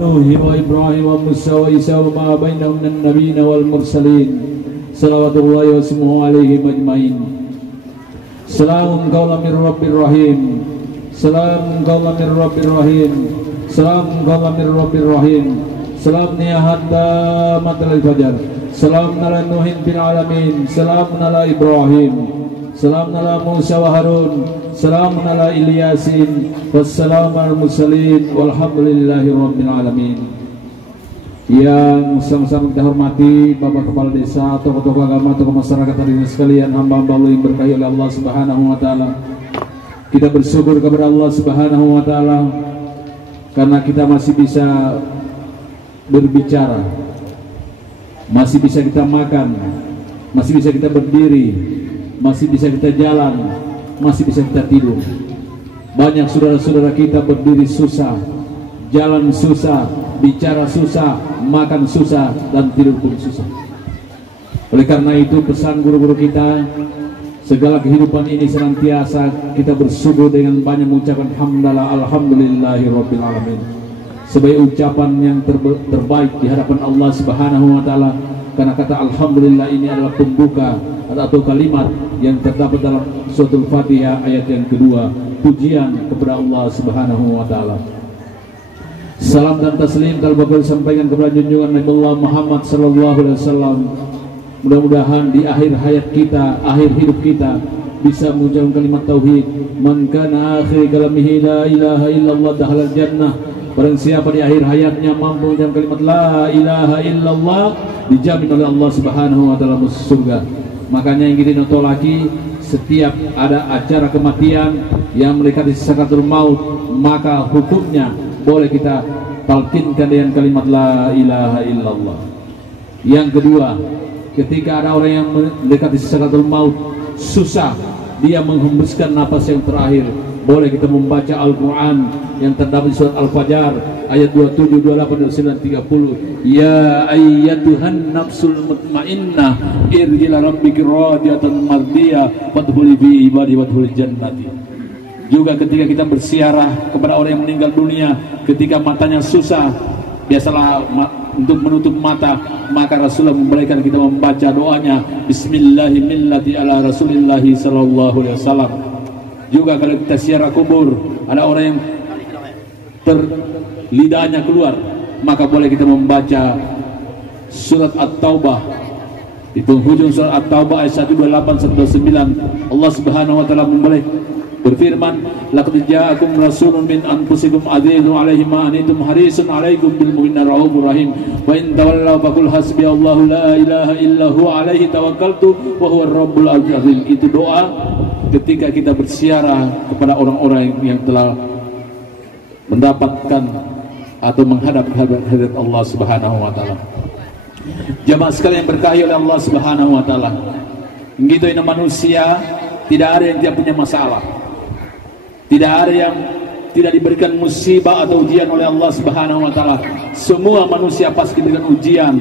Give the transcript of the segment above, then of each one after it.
Nuh wa Ibrahim wa Musa wa Isa wa ma bainahum minan nabiyyin wal mursalin salawatullahi wa salamuhu alaihim ajmain. Salamun qawlan min rabbir rahim. Salamun qawlan min rabbir rahim. Salamun qawlan min rabbir rahim. Salamun ya hatta matla'il fajar. Salamun ala Nuhin bin alamin. Salamun ala Ibrahim. Salamun ala Musa wa Harun. Salamun ala Ilyasin. Wassalamu ala mursalin. Walhamdulillahi rabbil alamin. Yang sama-sama kita hormati Bapak Kepala Desa, tokoh-tokoh agama, tokoh masyarakat hadirin sekalian, hamba-hamba Allah yang berkahi oleh Allah Subhanahu wa taala. Kita bersyukur kepada Allah Subhanahu wa taala karena kita masih bisa berbicara, masih bisa kita makan, masih bisa kita berdiri, masih bisa kita jalan, masih bisa kita tidur. Banyak saudara-saudara kita berdiri susah, jalan susah, bicara susah, makan susah, dan tidur pun susah. Oleh karena itu pesan guru-guru kita, segala kehidupan ini senantiasa kita bersyukur dengan banyak mengucapkan hamdalah alhamdulillahi rabbil alamin. Sebagai ucapan yang terbaik di hadapan Allah Subhanahu wa taala, karena kata alhamdulillah ini adalah pembuka atau kalimat yang terdapat dalam suratul Fatihah ayat yang kedua, pujian kepada Allah Subhanahu wa taala. Salam dan taslim telah disampaikan kepada junjungan Nabi Allah Muhammad sallallahu alaihi wasallam. Mudah-mudahan di akhir hayat kita, akhir hidup kita bisa mengucapkan kalimat tauhid. Man kana akhir kalamihi la ilaha illallah dakhala jannah. Barang siapa di akhir hayatnya mampu mengucapkan kalimat la ilaha illallah, dijamin oleh Allah Subhanahu wa taala masuk surga. Makanya yang kita noto lagi, setiap ada acara kematian yang mendekati sakaratul maut, maka hukumnya boleh kita talqinkan dengan kalimat la ilaha illallah. Yang kedua, ketika ada orang yang mendekati sakaratul maut, susah dia menghembuskan napas yang terakhir, boleh kita membaca Al-Quran yang terdapat di surat Al-Fajr ayat 27, 28, 29, 30. Ya ayyatuhan nafsul mutmainnah irji ila rabbiki radiyatan mardiyah fadkhuli fi ibadi wadkhuli jannati. Juga ketika kita bersiarah kepada orang yang meninggal dunia, ketika matanya susah, biasalah untuk menutup mata, maka Rasulullah memberikan kita membaca doanya Bismillahirrahmanirrahim ala Rasulillahi sallallahu alaihi wasallam. Juga kalau kita siarah kubur, ada orang yang lidahnya keluar, maka boleh kita membaca surat At-Taubah. Di penghujung surat At-Taubah ayat 128 sampai 29, Allah Subhanahu wa taala berfirman, laqad ja'akum rasulun min anfusikum azizun 'alaihi ma antum harisun 'alaikum bil mu'minina raufur rahim wa in tawallaw faqul hasbiyallahu la ilaha illa huwa 'alaihi tawakkaltu wa huwa rabbul azim. Itu doa ketika kita bersiarah kepada orang-orang yang telah mendapatkan atau menghadap hadirat Allah Subhanahu wa taala. Jamaah sekalian berkahi oleh Allah Subhanahu wa taala. Begitu ini manusia, tidak ada yang tidak punya masalah. Tidak ada yang tidak diberikan musibah atau ujian oleh Allah Subhanahu wa taala. Semua manusia pasti diberikan ujian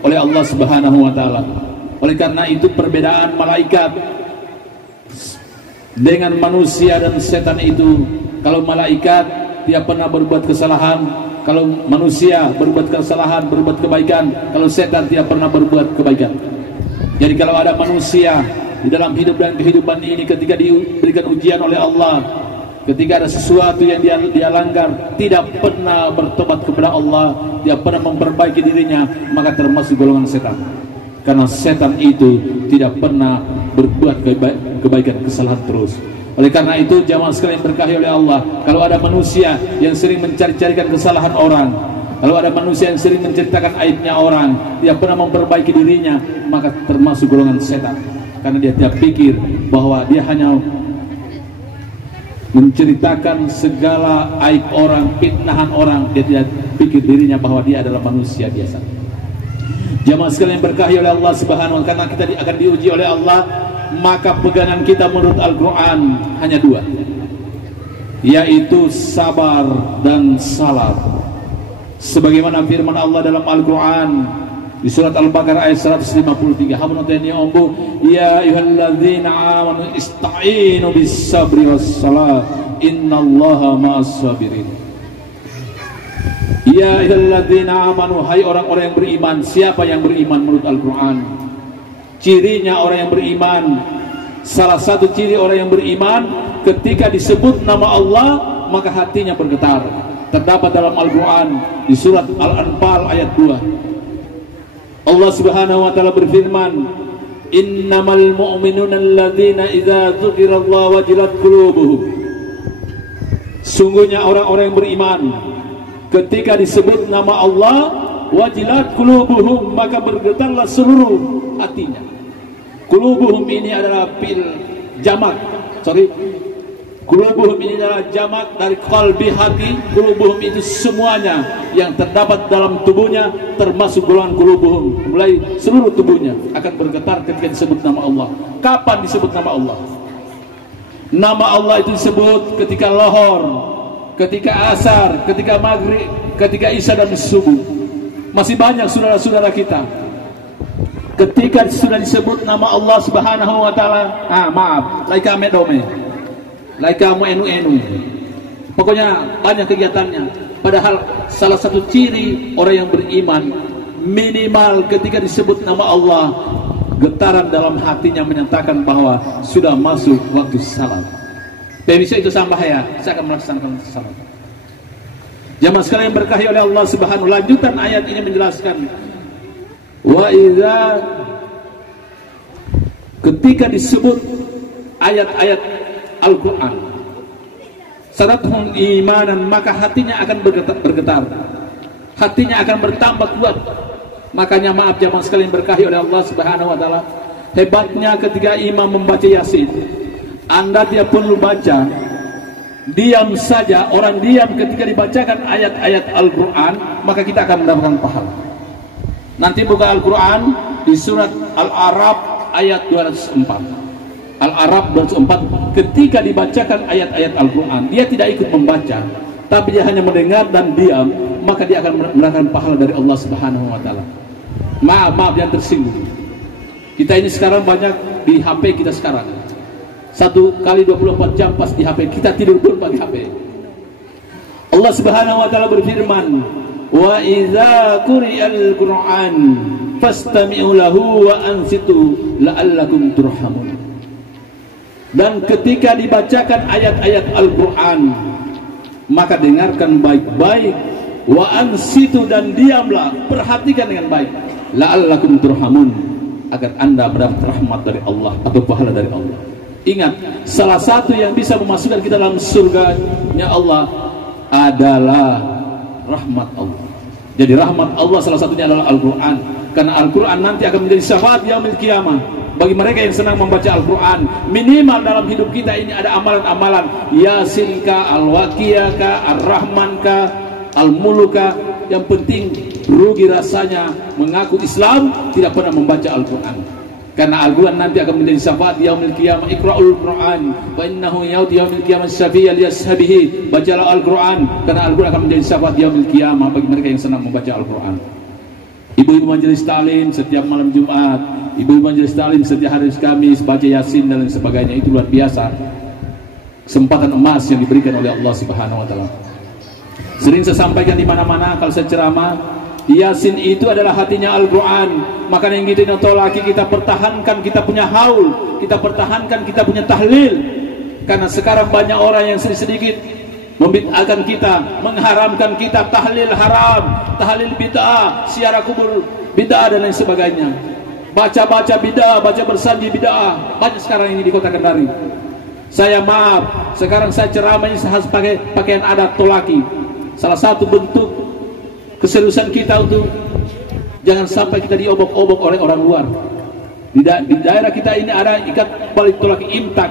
oleh Allah Subhanahu wa taala. Oleh karena itu perbedaan malaikat dengan manusia dan setan itu, kalau malaikat dia pernah berbuat kesalahan, kalau manusia berbuat kesalahan, berbuat kebaikan, kalau setan tidak pernah berbuat kebaikan. Jadi kalau ada manusia di dalam hidup dan kehidupan ini, ketika diberikan ujian oleh Allah, ketika ada sesuatu yang dia langgar, tidak pernah bertobat kepada Allah, tidak pernah memperbaiki dirinya, maka termasuk golongan setan. Karena setan itu tidak pernah berbuat kebaikan, kesalahan terus. Oleh karena itu jamaah sekalian berkahi oleh Allah, kalau ada manusia yang sering mencari-carikan kesalahan orang, kalau ada manusia yang sering menceritakan aibnya orang, tidak pernah memperbaiki dirinya, maka termasuk golongan setan. Karena dia tidak pikir bahwa dia hanya menceritakan segala aib orang, fitnahan orang, dia tidak pikir dirinya bahwa dia adalah manusia biasa. Jamaah sekalian berkahi oleh Allah Subhanahu wa taala, karena kita akan diuji oleh Allah, maka pegangan kita menurut Al-Quran hanya dua, yaitu sabar dan salat. Sebagaimana firman Allah dalam Al-Quran di surat Al-Baqarah ayat 153, hamunatani ombu ya ayyuhalladzina amanu ista'inu bis sabri was salat innallaha ma'as sabirin. Ya ayyuhalladzina amanu, hai orang-orang yang beriman. Siapa yang beriman menurut Al-Quran? Cirinya orang yang beriman, salah satu ciri orang yang beriman, ketika disebut nama Allah maka hatinya bergetar. Terdapat dalam Al-Quran di surat Al-Anfal ayat 2. Allah Subhanahu wa taala berfirman, innamal mu'minuna alladzina idza dzukirallahu wajilat qulubuhum. Sungguhnya orang-orang yang beriman, ketika disebut nama Allah, wajilat qulubuhum, maka bergetarlah seluruh hatinya. Qulubuhum ini adalah fil jamak. Qulubuhum ini adalah jamak dari qalbi, hati. Qulubuhum itu semuanya yang terdapat dalam tubuhnya, termasuk golongan qulubuhum. Mulai seluruh tubuhnya akan bergetar ketika disebut nama Allah. Kapan disebut nama Allah? Nama Allah itu disebut ketika lohor, ketika asar, ketika maghrib, ketika isya dan subuh. Masih banyak saudara-saudara kita, ketika sudah disebut nama Allah Subhanahu wa taala, laika medome, laika mu enu. Pokoknya banyak kegiatannya. Padahal salah satu ciri orang yang beriman, minimal ketika disebut nama Allah, getaran dalam hatinya menyatakan bahwa sudah masuk waktu salat. Bisa itu sampai ya, saya akan melaksanakan salat. Jamaah sekalian berkahi oleh Allah Subhanahu. Lanjutan ayat ini menjelaskan, wa idza, ketika disebut ayat-ayat Al-Quran, syaratun imanan, maka hatinya akan bergetar, hatinya akan bertambah kuat. Makanya maaf jamaah sekalian berkahi oleh Allah Subhanahu wa taala, hebatnya ketika imam membaca Yasin, Anda tidak perlu baca, diam saja. Orang diam ketika dibacakan ayat-ayat Al-Quran, maka kita akan mendapatkan pahala. Nanti buka Al-Quran di surat Al-A'raf ayat 204. Al-A'raf 204, ketika dibacakan ayat-ayat Al-Quran, dia tidak ikut membaca, tapi dia hanya mendengar dan diam, maka dia akan mendapatkan pahala dari Allah Subhanahu wa taala. Maaf yang tersinggung. Kita ini sekarang banyak di HP kita sekarang. 1 kali 24 jam pas di HP, kita tidur pun pakai HP. Allah Subhanahu wa taala berfirman, wa idza quri'al Qur'an fastami'u lahu wa ansitu la'allakum turhamun. Dan ketika dibacakan ayat-ayat Al-Quran, maka dengarkan baik-baik, wa ansitu, dan diamlah, perhatikan dengan baik, la'allakum turhamun, agar Anda mendapat rahmat dari Allah atau pahala dari Allah. Ingat, salah satu yang bisa memasukkan kita dalam surganya Allah adalah rahmat Allah. Jadi rahmat Allah salah satunya adalah Al-Quran, karena Al-Quran nanti akan menjadi syafaat yaumil qiyamah bagi mereka yang senang membaca Al-Quran. Minimal dalam hidup kita ini ada amalan-amalan, Yasin ka, Al-Waqiyah ka, Ar-Rahman ka, Al-Muluk ka. Yang penting rugi rasanya mengaku Islam tidak pernah membaca Al-Quran, karena Al-Quran nanti akan menjadi syafaat yaumil qiyamah. Iqra'ul Quran fa innahu yaumil qiyamah syafi'an liyashabihi. Bacalah Al-Quran, karena Al-Quran akan menjadi syafaat yaumil qiyamah bagi mereka yang senang membaca Al-Quran. Ibu-ibu majelis taklim setiap malam Jumat, ibu-ibu majelis taklim setiap hari Kamis baca Yasin dan lain sebagainya, itu luar biasa kesempatan emas yang diberikan oleh Allah Subhanahu wa taala. Sering saya sampaikan di mana-mana kalau saya ceramah, Yasin itu adalah hatinya Al-Quran. Maka yang kita tolaki, kita pertahankan, kita punya haul, kita pertahankan, kita punya tahlil. Karena sekarang banyak orang yang sedikit membid'ahkan kita, mengharamkan kita, tahlil haram, tahlil bid'ah, siara kubur bid'ah dan lain sebagainya. Baca-baca bid'ah, baca bersandi bid'ah, banyak sekarang ini di kota Kendari. Saya maaf, sekarang saya ceramah ini harus pakai pakaian adat tolaki. Salah satu bentuk keseriusan kita untuk jangan sampai kita diobok-obok oleh orang luar. Di daerah kita ini ada ikat balik tolaki imtak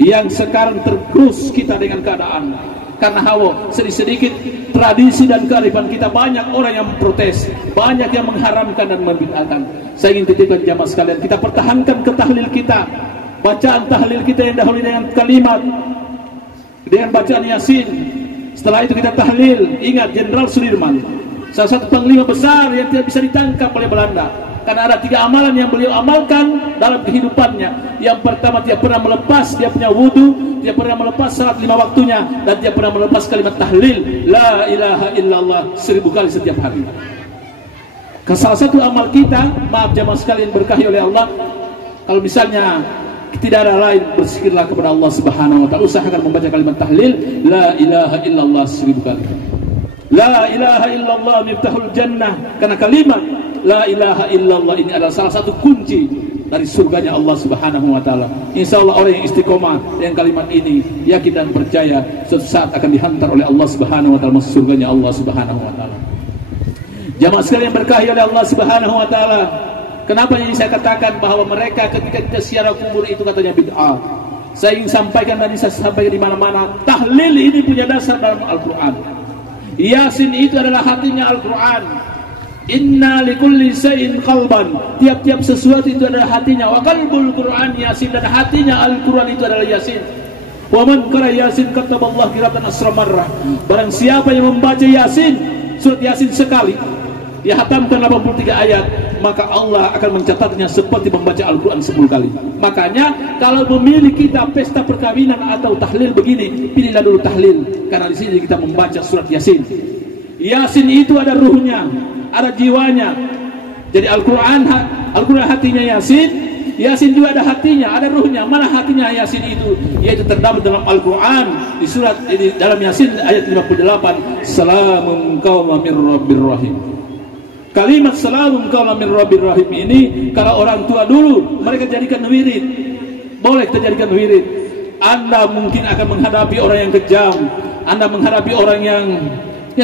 yang sekarang tergerus kita dengan keadaan, karena hawa sedikit tradisi dan kearifan kita. Banyak orang yang protes, banyak yang mengharamkan dan membid'ahkan. Saya ingin titipkan jamaah sekalian, kita pertahankan ke tahlil kita, bacaan tahlil kita yang dahulu dengan kalimat, dengan bacaan Yasin. Setelah itu kita tahlil. Ingat, Jenderal Sudirman, salah satu panglima besar yang tidak bisa ditangkap oleh Belanda, Karena ada 3 amalan yang beliau amalkan dalam kehidupannya. Yang pertama, dia pernah melepas dia punya wudu, dia pernah melepas salat 5 waktunya, dan dia pernah melepas kalimat tahlil la ilaha illallah 1000 kali setiap hari. Salah satu amal kita, maaf jamaah sekalian berkahi oleh Allah, kalau misalnya tidak ada lain, berzikirlah kepada Allah Subhanahu wa taala, usahakan membaca kalimat tahlil la ilaha illallah 1000 kali. La ilaha illallah miftahul jannah, karena kalimat la ilaha illallah ini adalah salah satu kunci dari surganya Allah Subhanahu wa taala. Insyaallah orang yang istiqomah dengan kalimat ini, yakin dan percaya suatu saat akan dihantar oleh Allah Subhanahu wa taala masuk surganya Allah Subhanahu wa taala. Jamaah sekalian berkahi oleh Allah Subhanahu wa taala, kenapa yang saya katakan bahwa mereka ketika kita ziarah kubur itu katanya bid'ah? Saya ingin sampaikan dan saya sampaikan di mana-mana, tahlil ini punya dasar dalam Al-Qur'an. Yasin itu adalah hatinya Al-Qur'an. Inna likulli shay'in qalban, tiap-tiap sesuatu itu adalah hatinya. Wa qalbul Qur'an Yasin, dan hatinya Al-Qur'an itu adalah Yasin. Wa man qara Yasin kataballahu qiratan asra marrah. Barang siapa yang membaca Yasin, surat Yasin sekali, dia hatamkan 83 ayat, maka Allah akan mencatatnya seperti membaca Al-Quran 10 kali. Makanya kalau memilih kita pesta perkawinan atau tahlil begini, pilihlah dulu tahlil, karena di sini kita membaca surat Yasin. Yasin itu ada ruhnya, ada jiwanya. Jadi Al-Quran hatinya Yasin, Yasin juga ada hatinya, ada ruhnya. Mana hatinya Yasin itu? Yaitu terdapat dalam Al-Quran di surat ini, dalam Yasin ayat 58, salamun qauman mir rabbir rahim. Kalimat salamun qauman min rabbir rahim ini, kalau orang tua dulu mereka jadikan wirid. Boleh kita jadikan wirid. Anda mungkin akan menghadapi orang yang kejam, Anda menghadapi orang yang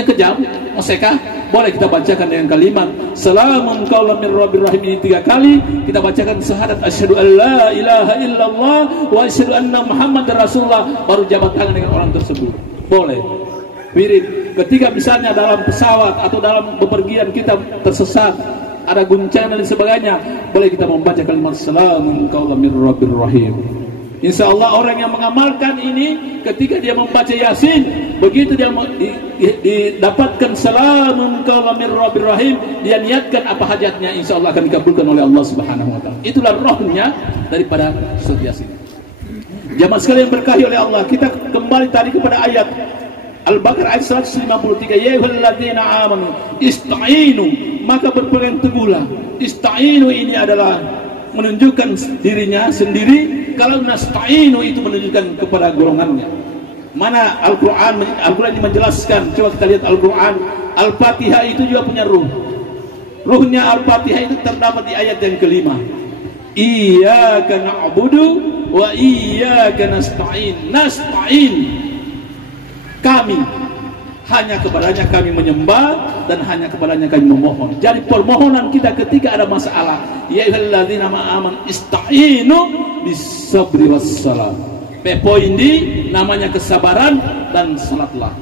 kejam, Moseka, boleh kita bacakan dengan kalimat salamun qauman min rabbir rahim ini 3 kali. Kita bacakan syahadat asyhadu an la ilaha illallah wa asyhadu anna muhammadar rasulullah, baru jabat tangan dengan orang tersebut. Boleh. Wirid. Ketika misalnya dalam pesawat atau dalam bepergian kita tersesat, ada guncangan dan sebagainya, boleh kita membaca kalimat salamun qauman mir rabbir rahim. Insyaallah orang yang mengamalkan ini, ketika dia membaca Yasin, begitu dia didapatkan salamun qauman mir rabbir rahim, dia niatkan apa hajatnya, insyaallah akan dikabulkan oleh Allah Subhanahu wa taala. Itulah rohnya daripada surat Yasin. Jamaah sekalian berkahi oleh Allah, kita kembali tadi kepada ayat Al-Baqarah ayat 153, ya ayyuhalladzina amanu ista'inu, maka berpegang teguhlah. Ista'inu ini adalah menunjukkan dirinya sendiri, kalau nasta'inu itu menunjukkan kepada golongannya. Mana Al-Qur'an ini menjelaskan, coba kita lihat Al-Qur'an, Al-Fatihah itu juga punya ruh. Ruhnya Al-Fatihah itu terdapat di ayat yang kelima. Iyyaka na'budu wa iyyaka nasta'in. Nasta'in, kami, hanya kepadanya kami menyembah dan hanya kepadanya kami memohon. Jadi permohonan kita ketika ada masalah, ya ayyuhalladzina amanu ista'inu bis-sabri was-salat. Poin di namanya kesabaran dan salatlah.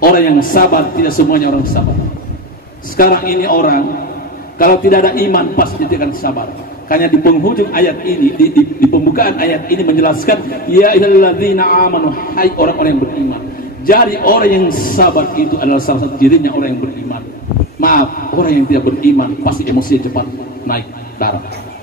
Orang yang sabar, tidak semuanya orang sabar. Sekarang ini orang kalau tidak ada iman pasti tidak akan sabar. Karena di penghujung ayat ini, di pembukaan ayat ini menjelaskan ya ayyuhalladzina amanu, hai orang-orang yang beriman. Jadi orang yang sabar itu adalah salah satu cirinya orang yang beriman. Maaf, orang yang tidak beriman pasti emosinya cepat naik darah,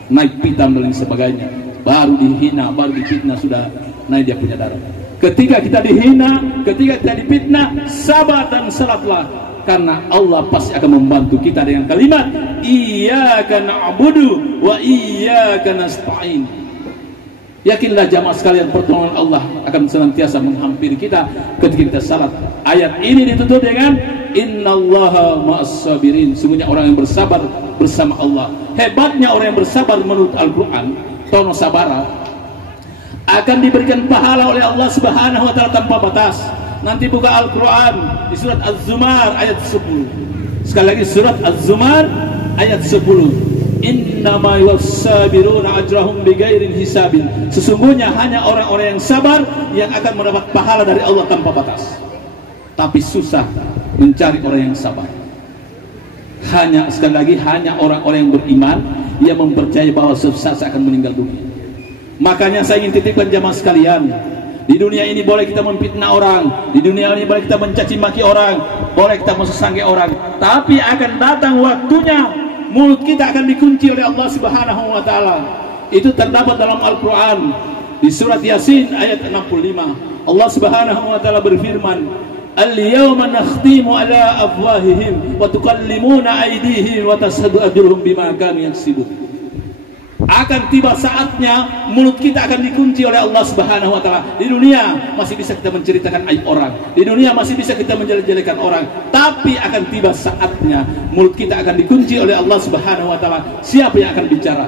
naik pitam dan sebagainya. Baru dihina, baru difitnah sudah naik dia punya darah. Ketika kita dihina, ketika kita difitnah, sabar dan salatlah, karena Allah pasti akan membantu kita dengan kalimat iyyaka na'budu wa iyyaka nasta'in. Yakinlah jamaah sekalian, pertolongan Allah akan senantiasa menghampiri kita ketika kita salat. Ayat ini ditutup dengan innallaha ma'as sabirin. Sungguhnya orang yang bersabar bersama Allah. Hebatnya orang yang bersabar menurut Al-Quran, tono sabara, akan diberikan pahala oleh Allah Subhanahu wa taala tanpa batas. Nanti buka Al-Quran di surat Az-Zumar ayat 10. Sekali lagi surat Az-Zumar ayat 10. Innama yuwassabiruna ajrahum bigairin hisabin. Sesungguhnya hanya orang-orang yang sabar yang akan mendapat pahala dari Allah tanpa batas. Tapi susah mencari orang yang sabar. Hanya, sekali lagi, hanya orang-orang yang beriman yang mempercayai bahwa suatu saat akan meninggal dunia. Makanya saya ingin titipkan jamaah sekalian, di dunia ini boleh kita memfitnah orang, di dunia ini boleh kita mencaci maki orang, boleh kita mesesangge orang, tapi akan datang waktunya mulut kita akan dikunci oleh Allah Subhanahu wa taala. Itu terdapat dalam Al-Qur'an di surat Yasin ayat 65. Allah Subhanahu wa taala berfirman, "Al-yawma nakhtimu ala afwahihim wa tukallimuna aydihim wa tashhadu arjuluhum bima kanu yaksibun." Akan tiba saatnya mulut kita akan dikunci oleh Allah Subhanahu wa taala. Di dunia masih bisa kita menceritakan aib orang, di dunia masih bisa kita menjelek-jelekan orang, tapi akan tiba saatnya mulut kita akan dikunci oleh Allah Subhanahu wa taala. Siapa yang akan bicara?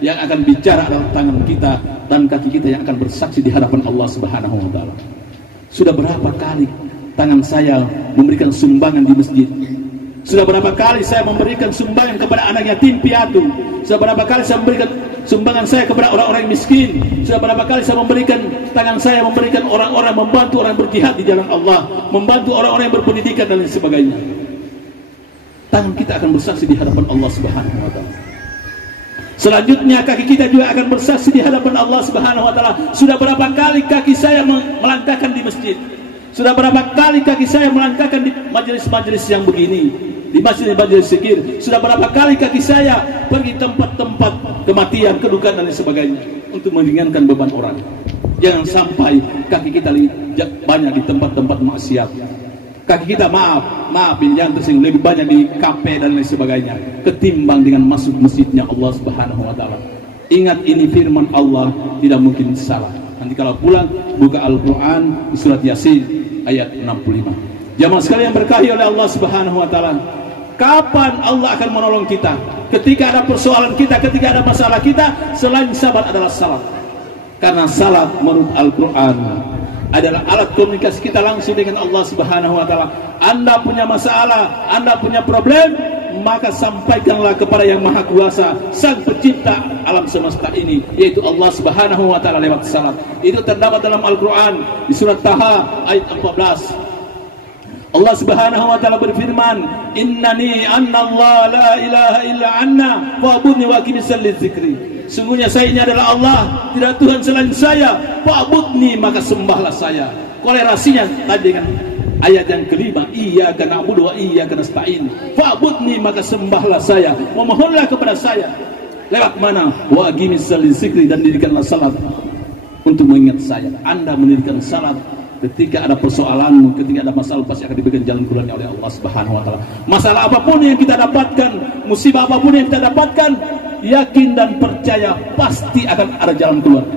Yang akan bicara adalah tangan kita dan kaki kita yang akan bersaksi di hadapan Allah Subhanahu wa taala. Sudah berapa kali tangan saya memberikan sumbangan di masjid? Sudah berapa kali saya memberikan sumbangan kepada anak yatim piatu? Sudah berapa kali saya memberikan sumbangan saya kepada orang-orang miskin? Sudah berapa kali saya memberikan tangan saya memberikan orang-orang, membantu orang berjihad di jalan Allah, membantu orang-orang yang berpendidikan dan lain sebagainya. Tangan kita akan bersaksi di hadapan Allah Subhanahu wa taala. Selanjutnya kaki kita juga akan bersaksi di hadapan Allah Subhanahu wa taala. Sudah berapa kali kaki saya melangkahkan di masjid? Sudah berapa kali kaki saya melangkahkan di majelis-majelis yang begini, di majelis zikir? Sudah berapa kali kaki saya pergi tempat-tempat kematian, kedukaan dan lain sebagainya untuk meringankan beban orang? Jangan sampai kaki kita banyak di tempat-tempat maksiat. Kaki kita maaf yang tersinggung lebih banyak di kafe dan lain sebagainya ketimbang dengan masuk masjidnya Allah Subhanahu wa taala. Ingat, ini firman Allah, tidak mungkin salah. Nanti kalau pulang buka Al-Qur'an di surat Yasin ayat 65. Jamaah sekalian berkahi oleh Allah Subhanahu wa taala, kapan Allah akan menolong kita? Ketika ada persoalan kita, ketika ada masalah kita, selain sabat adalah salat. Karena salat menurut Al-Qur'an adalah alat komunikasi kita langsung dengan Allah Subhanahu wa taala. Anda punya masalah, Anda punya problem, maka sampaikanlah kepada yang Maha Kuasa, Sang Pencipta alam semesta ini, yaitu Allah Subhanahu wa taala lewat salat. Itu terdapat dalam Al-Qur'an di surat Taha ayat 14. Allah Subhanahu wa taala berfirman, "Innani Allah la ilaha illa anna fa'budni wa aqimis lidzikri." Sungguhnya saya ini adalah Allah, tidak Tuhan selain saya. Fa'budni, maka sembahlah saya. Kolerasinya tadi dengan ayat yang kelima, iyyaka na'budu wa iyyaka nasta'in. Fa'budni, maka sembahlah saya, memohonlah kepada saya. Lewat mana? Wa aqimis lidzikri, dan dirikanlah salat untuk mengingat saya. Anda mendirikan salat ketika ada persoalanmu, ketika ada masalah, pasti akan diberikan jalan keluarnya oleh Allah Subhanahu wa taala. Masalah apapun yang kita dapatkan, musibah apapun yang kita dapatkan, yakin dan percaya pasti akan ada jalan keluar.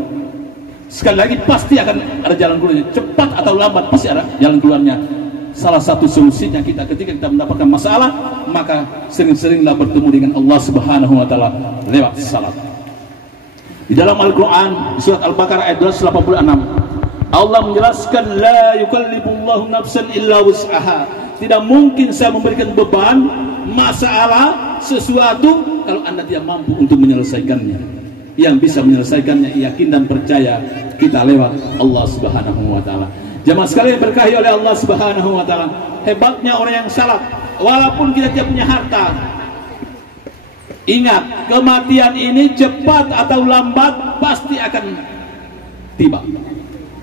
Sekali lagi, pasti akan ada jalan keluarnya. Cepat atau lambat pasti ada jalan keluarnya. Salah satu solusinya kita ketika kita mendapatkan masalah, maka sering-seringlah bertemu dengan Allah Subhanahu wa taala lewat salat. Di dalam Al-Qur'an surat Al-Baqarah ayat 286, Allah menjelaskan, la yukallifullahu nafsan illa wus'aha. Tidak mungkin saya memberikan beban, masalah, sesuatu kalau Anda tidak mampu untuk menyelesaikannya. Yang bisa menyelesaikannya yakin dan percaya kita lewat Allah Subhanahu wa taala. Jamaah sekalian berkahi oleh Allah Subhanahu wa taala, hebatnya orang yang salat walaupun kita tidak punya harta. Ingat, kematian ini cepat atau lambat pasti akan tiba.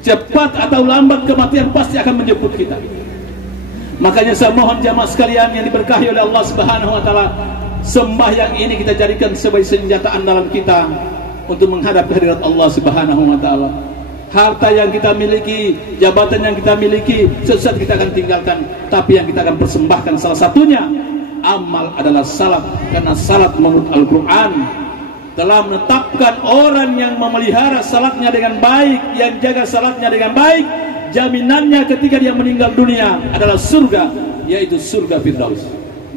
Cepat atau lambat kematian pasti akan menjemput kita. Makanya saya mohon jamaah sekalian yang diberkahi oleh Allah Subhanahu wa taala, sembahyang ini kita jadikan sebagai senjata andalan kita untuk menghadap kehadirat Allah Subhanahu wa taala. Harta yang kita miliki, jabatan yang kita miliki, sesuatu kita akan tinggalkan, tapi yang kita akan persembahkan salah satunya amal adalah salat. Karena salat menurut Al-Qur'an telah menetapkan orang yang memelihara salatnya dengan baik, yang jaga salatnya dengan baik, jaminannya ketika dia meninggal dunia adalah surga, yaitu surga Firdaus.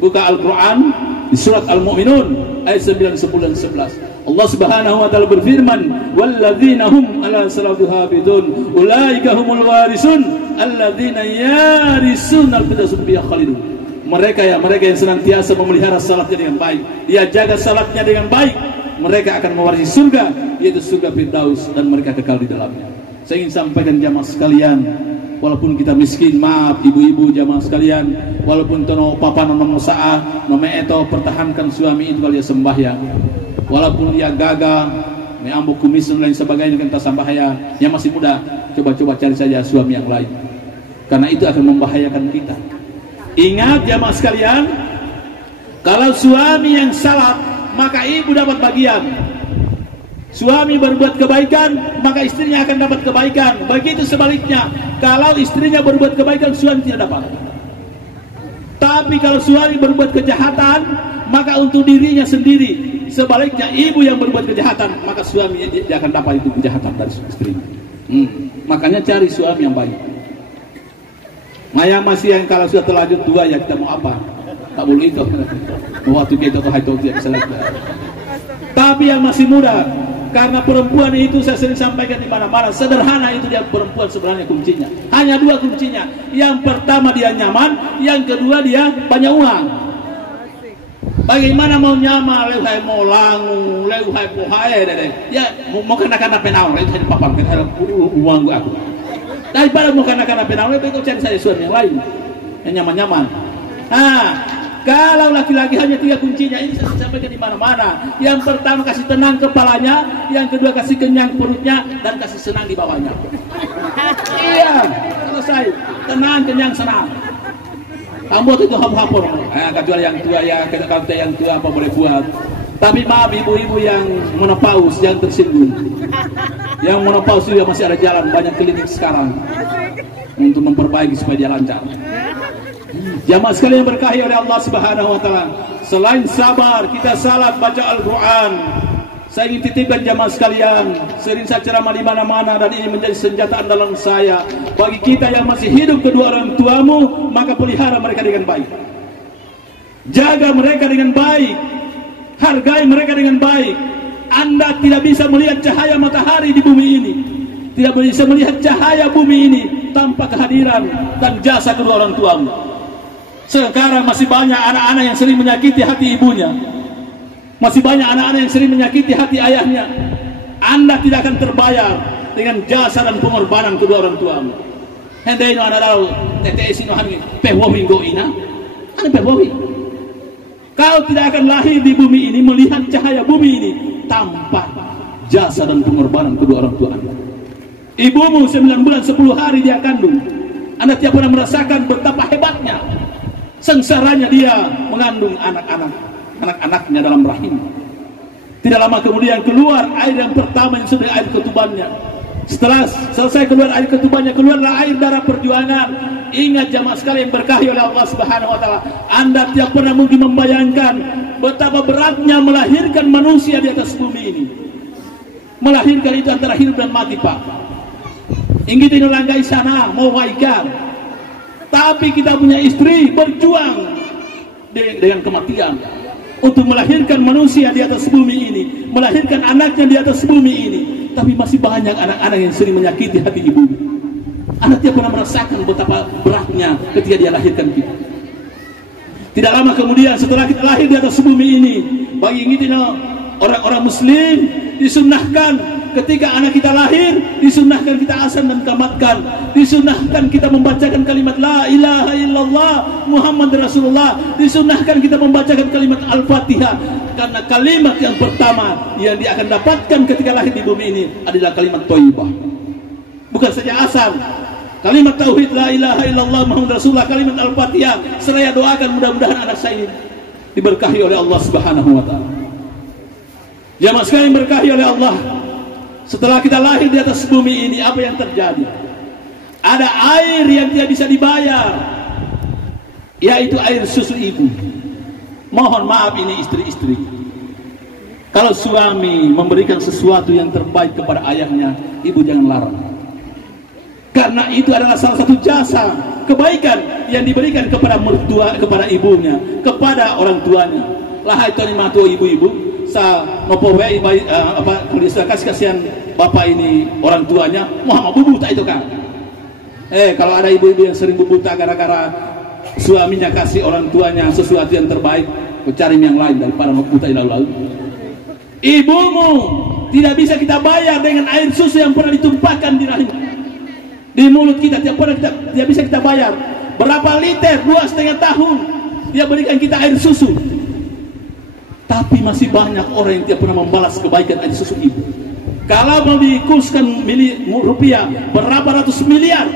Buka Al-Quran di surat Al-Mu'minun ayat 9, 10 dan 11. Allah Subhanahu wa taala berfirman, walladzina hum ala salatu habidun ulaika humul warisun alladzina yarisuna al-firdausa biha khalidun. Mereka yang senantiasa memelihara salatnya dengan baik, dia jaga salatnya dengan baik, mereka akan mewarisi surga, yaitu surga Firdaus, dan mereka kekal di dalamnya. Saya ingin sampaikan jamaah sekalian, walaupun kita miskin, maaf ibu-ibu jamaah sekalian, walaupun tono papa nono saah, nono eto pertahankan suami itu kalau dia sembahyang. Walaupun dia gagal, meambuk kumis dan lain sebagainya kan tak sembahyang, yang masih muda, coba-coba cari saja suami yang lain. Karena itu akan membahayakan kita. Ingat jamaah sekalian, Kalau suami yang salah, maka ibu dapat bagian. Suami berbuat kebaikan, maka istrinya akan dapat kebaikan. Begitu sebaliknya, kalau istrinya berbuat kebaikan, suami tidak dapat. Tapi kalau suami berbuat kejahatan, maka untuk dirinya sendiri. Sebaliknya, ibu yang berbuat kejahatan, maka suami dia akan dapat itu kejahatan dari istrinya. Makanya cari suami yang baik. Yang masih yang kalau sudah terlanjur tua, ya kita mau apa? Tak boleh itu. Mau waktu kita atau itu tidak bisa lagi. Tapi yang masih muda, karena perempuan itu saya sering sampaikan di mana-mana, sederhana itu dia perempuan sebenarnya kuncinya. Hanya dua kuncinya. Yang pertama dia nyaman, yang kedua dia banyak uang. Bagaimana mau nyaman, lewat mau langu, lewat pohai, ya mau kena penau, lewat papang, kena uang aku. Daripada mau kena penau, lebih kau cari saya suami yang lain, yang nyaman-nyaman. Kalau laki-laki hanya tiga kuncinya, ini saya sampaikan di mana-mana. Yang pertama kasih tenang kepalanya, yang kedua kasih kenyang perutnya, dan kasih senang di bawahnya. Iya, selesai. Tenang, kenyang, senang. Kamu itu hapur-hapur. Kecuali yang tua ya, kata yang tua apa boleh buat. Tapi maaf ibu-ibu yang menopause, jangan tersinggung. Yang menopause juga masih ada jalan, banyak klinik sekarang untuk memperbaiki supaya dia lancar. Jamaah sekalian berkahi oleh Allah Subhanahu wa taala. Selain sabar, kita salat baca Al-Qur'an. Saya ingin titipkan jamaah sekalian, sering saya ceramah di mana-mana dan ini menjadi senjata andalan saya. Bagi kita yang masih hidup kedua orang tuamu, maka pelihara mereka dengan baik. Jaga mereka dengan baik. Hargai mereka dengan baik. Anda tidak bisa melihat cahaya matahari di bumi ini, tidak bisa melihat cahaya bumi ini tanpa kehadiran dan jasa kedua orang tuamu. Sekarang masih banyak anak-anak yang sering menyakiti hati ibunya. Masih banyak anak-anak yang sering menyakiti hati ayahnya. Anda tidak akan terbayar dengan jasa dan pengorbanan kedua orang tuamu. Hendak ini anak tahu, TTS ini hanya pehwawi goina, ada pehwawi. Kau tidak akan lahir di bumi ini melihat cahaya bumi ini tanpa jasa dan pengorbanan kedua orang tua Anda. Ibumu 9 bulan 10 hari dia kandung. Anda tidak pernah merasakan betapa hebatnya, sengsaranya dia mengandung anak-anaknya dalam rahim. Tidak lama kemudian keluar air yang pertama yang sudah air ketubannya. Setelah selesai keluar air ketubannya, keluarlah air darah perjuangan. Ingat jamaah sekalian berkahi oleh Allah Subhanahu wa taala, Anda tidak pernah mungkin membayangkan betapa beratnya melahirkan manusia di atas bumi ini. Melahirkan itu antara hidup dan mati, Pak. Inggit ini langgai sana mau waikan. Tapi kita punya istri berjuang dengan kematian untuk melahirkan manusia di atas bumi ini, melahirkan anaknya di atas bumi ini. Tapi masih banyak anak-anak yang sering menyakiti hati ibu. Anak tidak pernah merasakan betapa beratnya ketika dia lahirkan kita. Tidak lama kemudian setelah kita lahir di atas bumi ini, bagi ini orang-orang muslim disunnahkan ketika anak kita lahir, disunnahkan kita azan dan qamatkan, disunnahkan kita membacakan kalimat la ilaha illallah Muhammad Rasulullah, disunnahkan kita membacakan kalimat Al-Fatihah, karena kalimat yang pertama yang dia akan dapatkan ketika lahir di bumi ini adalah kalimat thayyibah. Bukan saja azan, kalimat tauhid la ilaha illallah Muhammad Rasulullah, kalimat Al-Fatihah. Seraya doakan mudah-mudahan anak saya ini diberkahi oleh Allah Subhanahu wa taala. Jamaah sekalian berkahi oleh Allah. Setelah kita lahir di atas bumi ini, apa yang terjadi? Ada air yang tidak bisa dibayar, yaitu air susu ibu. Mohon maaf ini istri-istri, kalau suami memberikan sesuatu yang terbaik kepada ayahnya, ibu jangan larang. Karena itu adalah salah satu jasa kebaikan yang diberikan kepada mertua, kepada ibunya, kepada orang tuanya. Lahai toni matu ibu-ibu, sa ngopowe apa kalau kasih kasihan bapak ini orang tuanya, Muhammad bubuta itu kan. Kalau ada ibu-ibu yang sering bubuta gara-gara suaminya kasih orang tuanya sesuatu yang terbaik, cari yang lain daripada bubuta lalu-lalu. Ibumu tidak bisa kita bayar dengan air susu yang pernah ditumpahkan di rahim, di mulut kita, tidak bisa kita bayar. Berapa liter, 2,5 tahun dia berikan kita air susu. Tapi masih banyak orang yang tidak pernah membalas kebaikan air susu ibu. Kalau mau dikurskan rupiah, berapa ratus miliar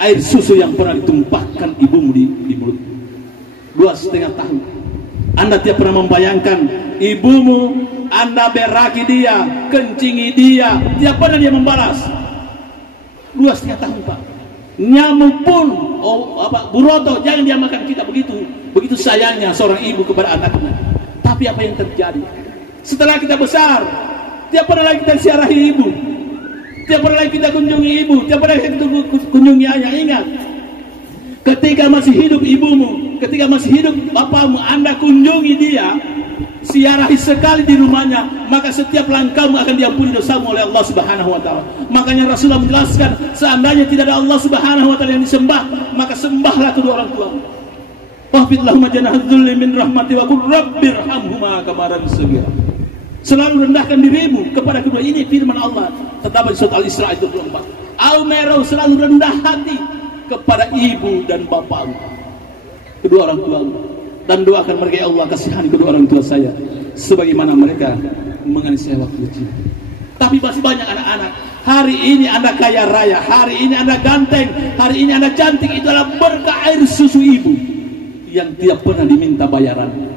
air susu yang pernah ditumpahkan ibumu di mulut 2,5 tahun. Anda tidak pernah membayangkan ibumu, Anda beraki dia, kencingi dia, tidak pernah dia membalas. 2,5 tahun Pak. Nyamuk pun, buroto, jangan dia makan kita, begitu sayangnya seorang ibu kepada anaknya. Tapi apa yang terjadi? Setelah kita besar, tiap pernah lagi kita siarahi ibu, tiap pernah lagi kita kunjungi ibu, tiap pernah lagi kita kunjungi ayah. Ingat, ketika masih hidup ibumu, ketika masih hidup bapakmu, Anda kunjungi dia, siarahi sekali di rumahnya, maka setiap langkahmu akan diampuni dosamu oleh Allah Subhanahu wa taala. Makanya Rasulullah menjelaskan, seandainya tidak ada Allah Subhanahu wa taala yang disembah, maka sembahlah kedua orang tuamu. Wahfid lahum janahadzulli min rahmati wa qur rabbirhamhuma kama rabbayani shaghira. Selalu rendahkan dirimu kepada kedua, ini firman Allah terdapat di surat Al-Isra ayat 24. Aumeru, selalu rendah hati kepada ibu dan bapakmu, kedua orang tuamu, dan doakan mereka, ya Allah kasihani kedua orang tua saya sebagaimana mereka mengasih saya waktu kecil. Tapi masih banyak anak-anak. Hari ini Anda kaya raya, hari ini Anda ganteng, hari ini Anda cantik, itu adalah berkah air susu ibu yang tidak pernah diminta bayaran.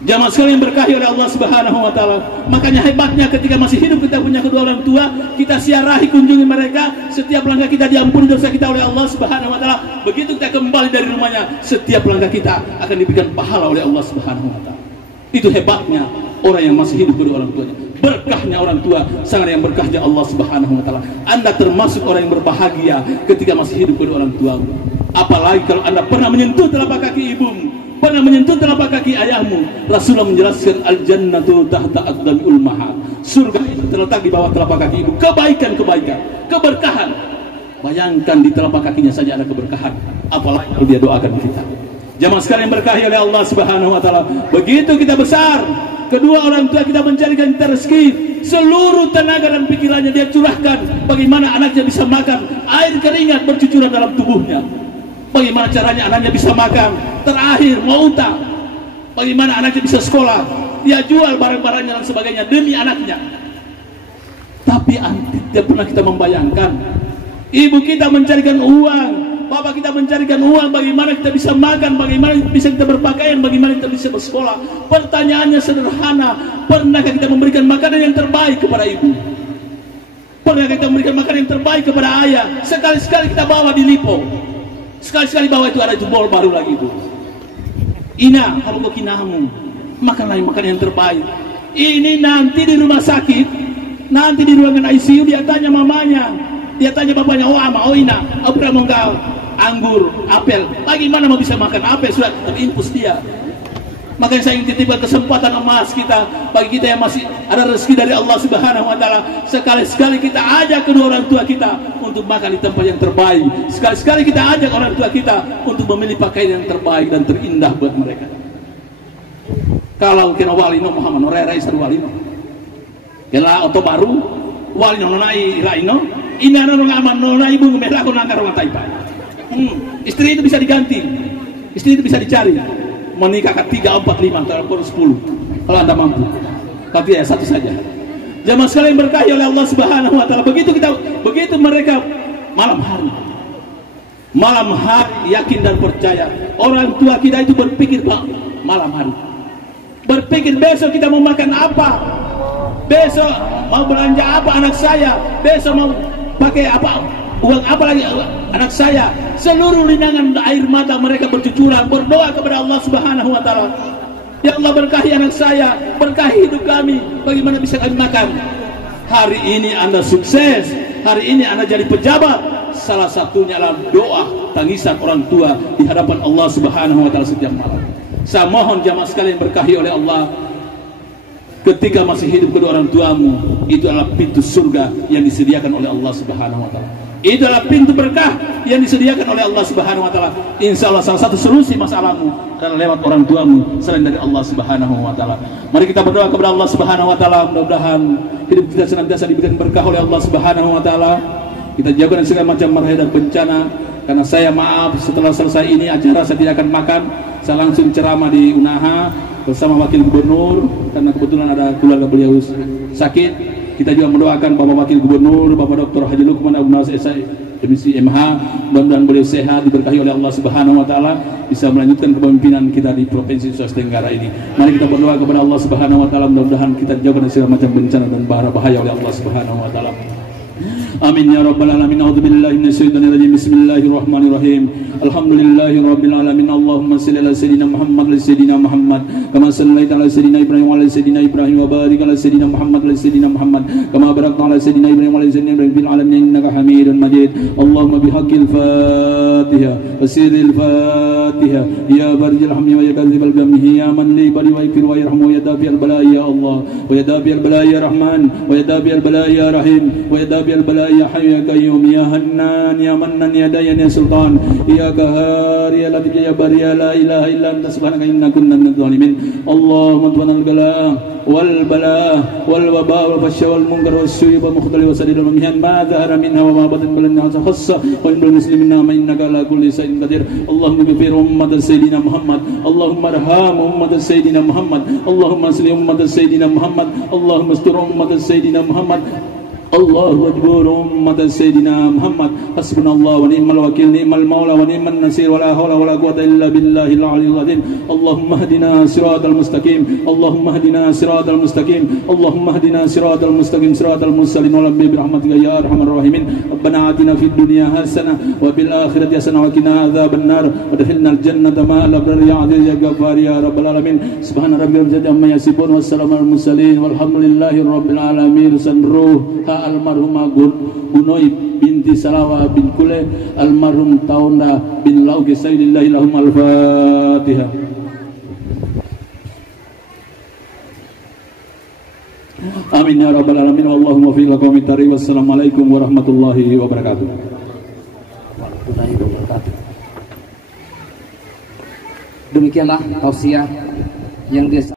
Jamaah sekalian berkahi oleh Allah Subhanahu wa taala. Makanya hebatnya ketika masih hidup kita punya kedua orang tua, kita siarahi, kunjungi mereka, setiap langkah kita diampuni dosa kita oleh Allah Subhanahu wa taala. Begitu kita kembali dari rumahnya, setiap langkah kita akan diberikan pahala oleh Allah Subhanahu wa taala. Itu hebatnya orang yang masih hidup kedua orang tuanya. Berkahnya orang tua sangat yang berkahnya Allah Subhanahu wa taala. Anda termasuk orang yang berbahagia ketika masih hidup kedua orang tuamu. Apalagi kalau Anda pernah menyentuh telapak kaki ibumu, pernah menyentuh telapak kaki ayahmu. Rasulullah menjelaskan al-jannatu tahta aqdami ummahat. Surga itu terletak di bawah telapak kaki ibu. Kebaikan-kebaikan, keberkahan. Bayangkan di telapak kakinya saja ada keberkahan, apalagi kalau dia doakan kita. Jamaah sekalian berkahi oleh Allah Subhanahu wa taala. Begitu kita besar, kedua orang tua kita mencarikan rezeki, seluruh tenaga dan pikirannya dia curahkan bagaimana anaknya bisa makan, air keringat bercucuran dalam tubuhnya. Bagaimana caranya anaknya bisa makan, terakhir mau utang, bagaimana anaknya bisa sekolah, dia jual barang-barangnya dan sebagainya demi anaknya. Tapi tidak pernah kita membayangkan, ibu kita mencarikan uang, bapak kita mencarikan uang, bagaimana kita bisa makan, bagaimana bisa kita berpakaian, bagaimana kita bisa bersekolah. Pertanyaannya sederhana, pernahkah kita memberikan makanan yang terbaik kepada ibu? Pernahkah kita memberikan makanan yang terbaik kepada ayah? Sekali-sekali kita bawa di Lipo, sekali-sekali bawa itu, ada itu bol baru lagi itu. Ina, kalau kau kinamu, makanlah makanan yang terbaik. Ini nanti di rumah sakit, nanti di ruangan ICU dia tanya mamanya, dia tanya bapaknya, oh ama, oh ina, apa mau kau anggur, apel, bagaimana mau bisa makan apel, sudah terinfus dia. Makanya saya ingin titipkan kesempatan emas kita bagi kita yang masih ada rezeki dari Allah Subhanahu wa taala. Sekali-sekali kita ajak kedua orang tua kita untuk makan di tempat yang terbaik. Sekali-sekali kita ajak orang tua kita untuk memilih pakaian yang terbaik dan terindah buat mereka. Kalau kena walino Muhammad ora isan walino. Kela oto baru walino nonai raino, ina no ngaman nonai ibu ngemela ko nangkar rumah taipa. Istri itu bisa diganti. Istri itu bisa dicari. Menikah ke 3, 4, 5, ataupun 10 kalau Anda mampu. Tapi ya satu saja. Jamaah sekalian berkahi oleh Allah Subhanahu wa taala. Begitu mereka malam hari yakin dan percaya. Orang tua kita itu berpikir Pak, malam hari. Berpikir besok kita mau makan apa? Besok mau belanja apa anak saya? Besok mau pakai apa? Uang apa lagi anak saya? Seluruh linangan air mata mereka bercucuran, berdoa kepada Allah Subhanahu wa taala. Ya Allah, berkahi anak saya, berkahi hidup kami, bagaimana bisa kami makan? Hari ini Anda sukses, hari ini Anda jadi pejabat. Salah satunya adalah doa tangisan orang tua di hadapan Allah Subhanahu wa taala setiap malam. Saya mohon jamaah sekalian berkahi oleh Allah, ketika masih hidup kedua orang tuamu, itu adalah pintu surga yang disediakan oleh Allah Subhanahu wa taala. Itu adalah pintu berkah yang disediakan oleh Allah Subhanahu wa taala. Insya Allah salah satu solusi masalahmu karena lewat orang tuamu selain dari Allah Subhanahu wa taala. Mari kita berdoa kepada Allah Subhanahu wa taala, mudah-mudahan hidup kita senantiasa diberikan berkah oleh Allah Subhanahu wa taala. Kita jauhkan segala macam bahaya dan bencana. Karena saya maaf, setelah selesai ini acara saya tidak akan makan. Saya langsung ceramah di Unaha bersama Wakil Gubernur, karena kebetulan ada keluarga beliau sakit. Kita juga mendoakan Bapak Wakil Gubernur, Bapak Dr. Haji Lukman Abu Nas Demisi MH, mudah-mudahan beliau sehat, diberkahi oleh Allah Subhanahu wa taala, bisa melanjutkan kepemimpinan kita di Provinsi Sulawesi Tenggara ini. Mari kita berdoa kepada Allah Subhanahu wa taala, mudah-mudahan kita dijauhkan dari segala macam bencana dan bahaya oleh Allah Subhanahu wa taala. Amin ya rabbal alamin. A'udzubillahi minasyaitonir rajim. Bismillahirrahmanirrahim. Alhamdulillahi rabbil alamin. Allahumma shalli ala sayidina Muhammad wa sayidina Muhammad kama shallaita ala sayidina Ibrahim wa ala sayidina Ibrahim wa barik ala sayidina Muhammad wa sayidina Muhammad kama barakta ala sayidina Ibrahim wa ala sayidina Ibrahim fil alamin innaka Hamidun Majid. Allahumma bihaqqil Fatiha wa sirril Fatiha ya barijal hamdi wa ya kadzibal gamhi ya man li bari wa yakfir wa yarhamu wa yadafi'al balaya ya Allah wa yadafi'al balaya ya Rahman wa yadafi'al balaya ya Rahim wa yadafi'al balaya ya Hayyu ya Qayyum ya Hannan ya Mannan ya Dayan ya Sultan ya Qahhar ya Latif ya Bari ya la ilaha illa anta subhanaka inna kunna minadh dhalimin. Allahumma tawannal gala wal bala wal waba wal fasya wal munkar was su'i wa mukhtali wa sadid al mihan ma dhahara minha wa ma batan kullana khassa wa innal muslimina ma innaka ala kulli shay'in qadir. Allahumma ghfir ummat sayyidina Muhammad, Allahumma arham ummat sayyidina Muhammad, Allahumma asli ummat sayyidina Muhammad, Allahumma astur ummat sayyidina Muhammad, Allahu akbar ummat sayyidina Muhammad. Hasbunallah wa ni'mal wakil, ni'mal maula wa ni'man nasir, wa la hawla wa la quwwata illa billahil aliyyil azim. Allahumma hdina siratal mustaqim, Allahumma hdina siratal mustaqim, Allahumma hdina siratal mustaqim, siratal mursalin wa bi rahmatika ya arhamar rahimin. Rabbana atina fid dunya hasanah wa fil akhirati hasanah wa qina adzaban nar wa adkhilnal jannata ma'al abrar ya aziz ya ghaffar ya rabbal alamin. Subhana rabbika rabbil izzati amma yasifun wassalamu alal mursalin walhamdulillahi rabbil alamin. Sanruh almarhumah Gunoi binti Salawa bin Kule, almarhum Taunda bin Lauki Sayyidillahi lahum al-Fatihah. Amin ya rabbal alamin. Wallahumma fi laqawmi tari. Wassalamualaikum warahmatullahi wabarakatuh. Demikianlah tausiah yang